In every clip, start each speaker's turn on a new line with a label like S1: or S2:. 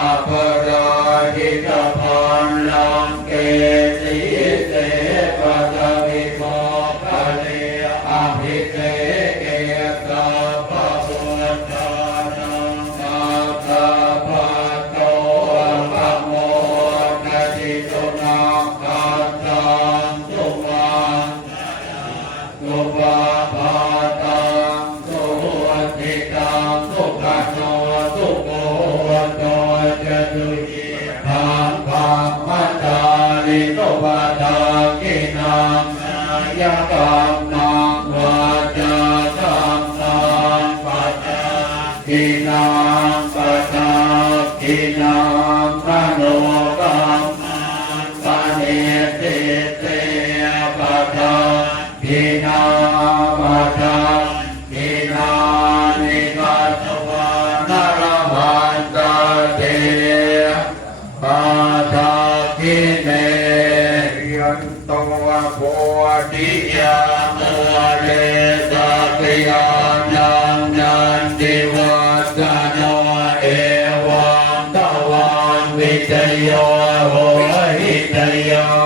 S1: Apa? ยโห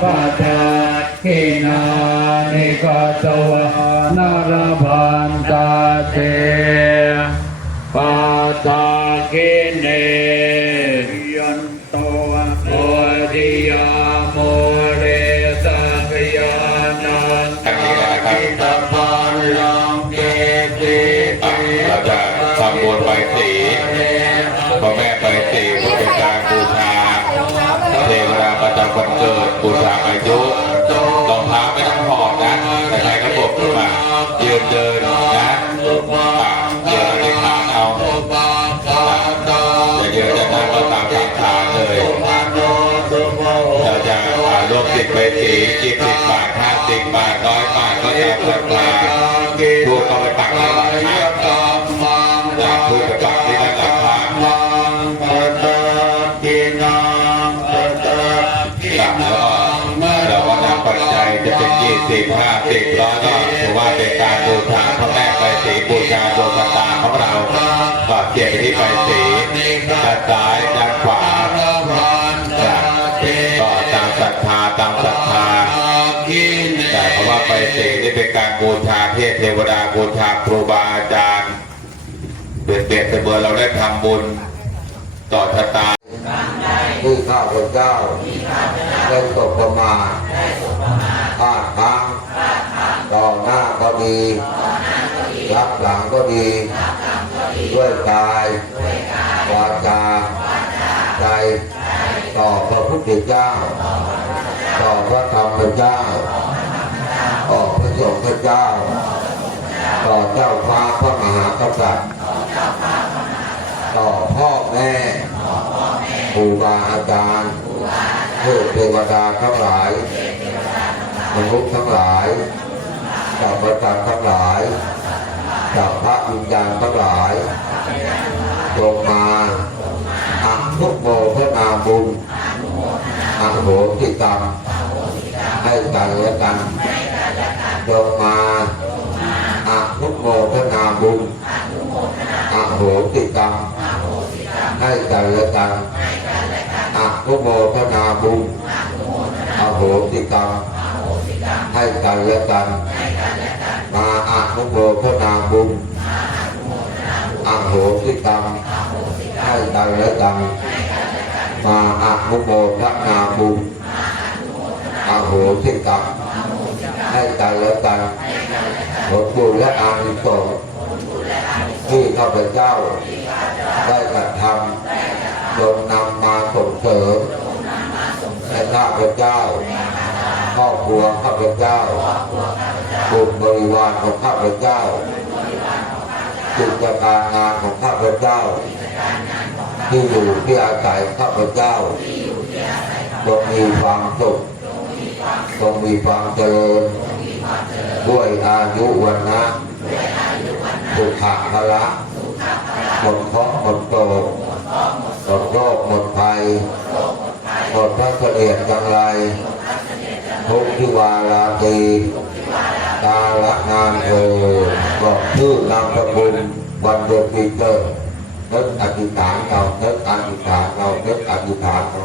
S1: ปะทากิ
S2: นา
S1: นิกตวานารพันตาเตปะทากิเนยันโตโพธิยาโมเรสัพยานัง
S3: ทางนี้นะครับ
S1: ตะพันลัง เกิ
S3: ดบูชาอายุรองเท้าไม่ต้องถอดนะ แต่ใครก็บอกขึ้นมายืนเดินนะอะยืนอธิษฐาเอาจะยืนจะนั่งก็ตามสังขาเลยเราจะร่วมติดใบสีกี่สิบบาทห้าสิบบาทร้อยบาทก็จะเปิดปลาทู สิบห้าสิบร้อยก็ถือว่าเป็นการบูชาพระแม่ไปสีบูชาดวงตาของเราก็เกียรติที่ไปสีด้านซ้ายด้านขวาก็ตามศรัทธาตามศรัทธาแต่เพราะว่าไปสีนี่เป็นการบูชาเทพเทวดาบูชาครูบาอาจารย์เปรียบเปรียบเสมอเราได้ทำบุญต่อชะตา
S4: ที่ข้าพเจ้าได้ตกประมาทางต่อหน้าก็ดีรับหลังก็ดี ด้วยกายวาจาใจต่อพระพุทธเจ้า ต่อพระธรรมเจ้าต่อพระสงฆ์เจ้า ต่อเจ้าฟ้าพระมหากษัตริย์ ต่อพ่อแม่ครูบาอาจารย์เทพเทวดาทั้งหลาย มนุษย์ทั้งหลายสัพพสัตว์ทั้งหลายสับพพะวิญญาณทั้งหลายจงมาอังทุกโมเพระนาบุญอังโหติกรรมให้กันและกันจงมาอังทุกโมเพระนาบุญอังโหติกรรมให้กันและกันอังทุกโมเพระนาบุญอังโหติกรรม ให้กันและกันมาอานุโมทนาบุญอาโหสิกรรมให้กันและกันมาอานุโมทนาบุญอาโหสิกรรมให้กันและกันผลบุญและอานิสงส์ที่ข้าพเจ้าได้กระทำจงนำมาส่งเสริมให้ข้าพเจ้า ครอบครัวข้าพเจ้ากลุ่มบริวารของข้าพเจ้ากิจการงานของข้าพเจ้า ที่อยู่ที่อาศัยข้าพเจ้าจงมีความสุขจงมีความเจริญ ด้วยอายุวันนะสุขะพละหมดเคราะห์หมดโศกหมดโรคหมดภัยหมดพระเสนียจังไร ทุกทิวาราตรีกาละนานเออบอกชื่อนามสกุลวันเดือนปีเกิดนึกอธิษฐานเรานึกอธิษฐานเรานึกอธิษฐานเรา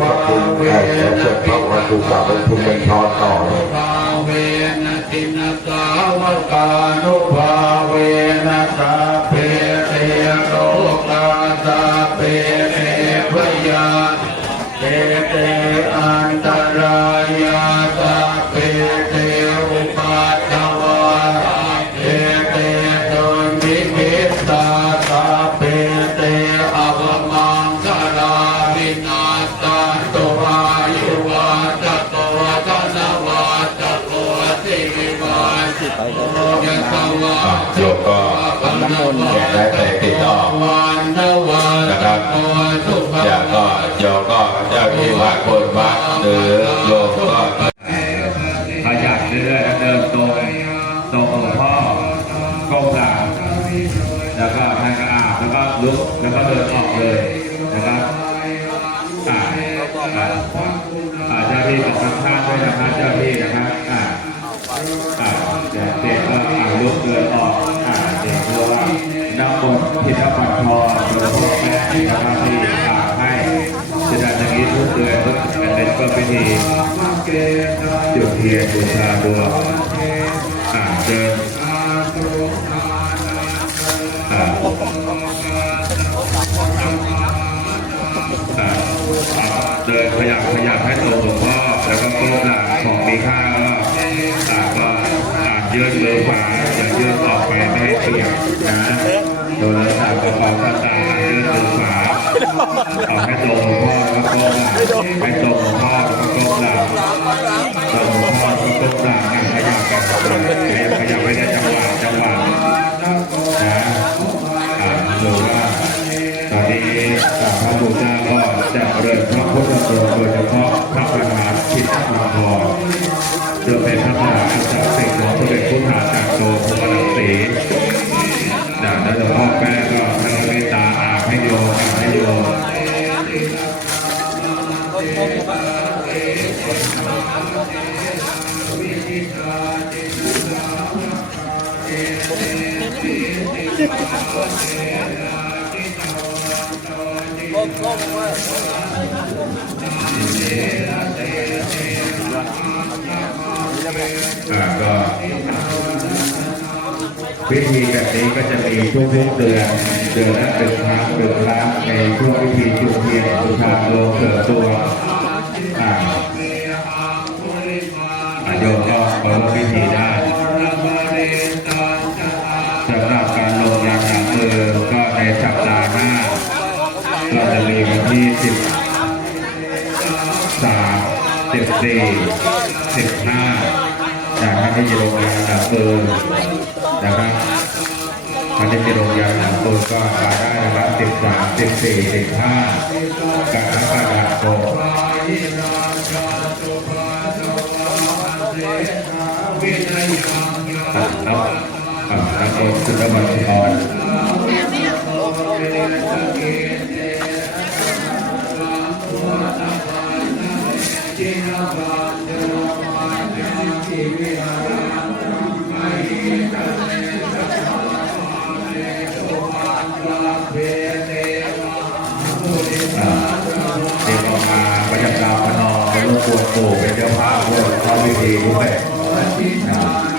S4: ขอบคุณแขกและเชิญเข้ามาดูกับเป็นทุนเป็นทอนต่อ
S3: ภาเวนะตินสาวกานุภาเวนะสา
S5: ได้แต่ติดต่อ
S3: นะ
S5: ครับอยากก็โยก็เจ้าที่วัดคนวัดหรือโยมก็
S1: นะครับที่อ่าให้จะได้อย่างนี้ทุกเดือนทุกเป็นก็พิธีจุดเทียนบูชาดวงอ่าเดินอ่าอ่าอ่าเดินขยับขยับให้ตรงหลวงพ่อแล้วก็ก้มหลังของมีค่าก็อ่าก็อ่ายืดมือขวาอย่ายืดออกไปไม่ให้เปียกนะ โดยรักษากระเป๋าตาตายืดมือขวาเอาให้ตรงพ่อแล้วก็ก้มหลังให้ตรงพ่อแล้วก็ก้มหลังตรงพ่อที่ต้นกลางขยับกันขยับไว้ในจังหวะจังหวะนะอ่าดูว่าตอนนี้พระพุทธเจ้าก็จะเริ่มพระพุทธโสโดยเฉพาะพระประธานพิทักษ์มังกรโดยเป็นพระ อ่าก็พิธีแบบนี้ก็จะมีทุกๆเดือนเดือนละเป็นครั้งเป็นครั้งในช่วงพิธีจุดเทียนบูชาโลงเสริมตัวอ่าอ่าโยมก็มาร่วมพิธีได้สำหรับการลงยาหนังมือก็ในสัปดาห์หน้าก็จะมีวันที่สิบสามสิบสี่สิบห้านะครับที่จะลงยาดับเพลิงนะครับท่านที่จะลงยาดับเพลิงก็มาได้นะครับสิบสามสิบสี่สิบห้ากรกฎาคม ครับครับครับผมคุณรรมทรอ่าเด็กออกมาประจักาวพนอรบกวนปู่เป็นเจ้าภาพด้วยเข้าพิธีด้วยนะ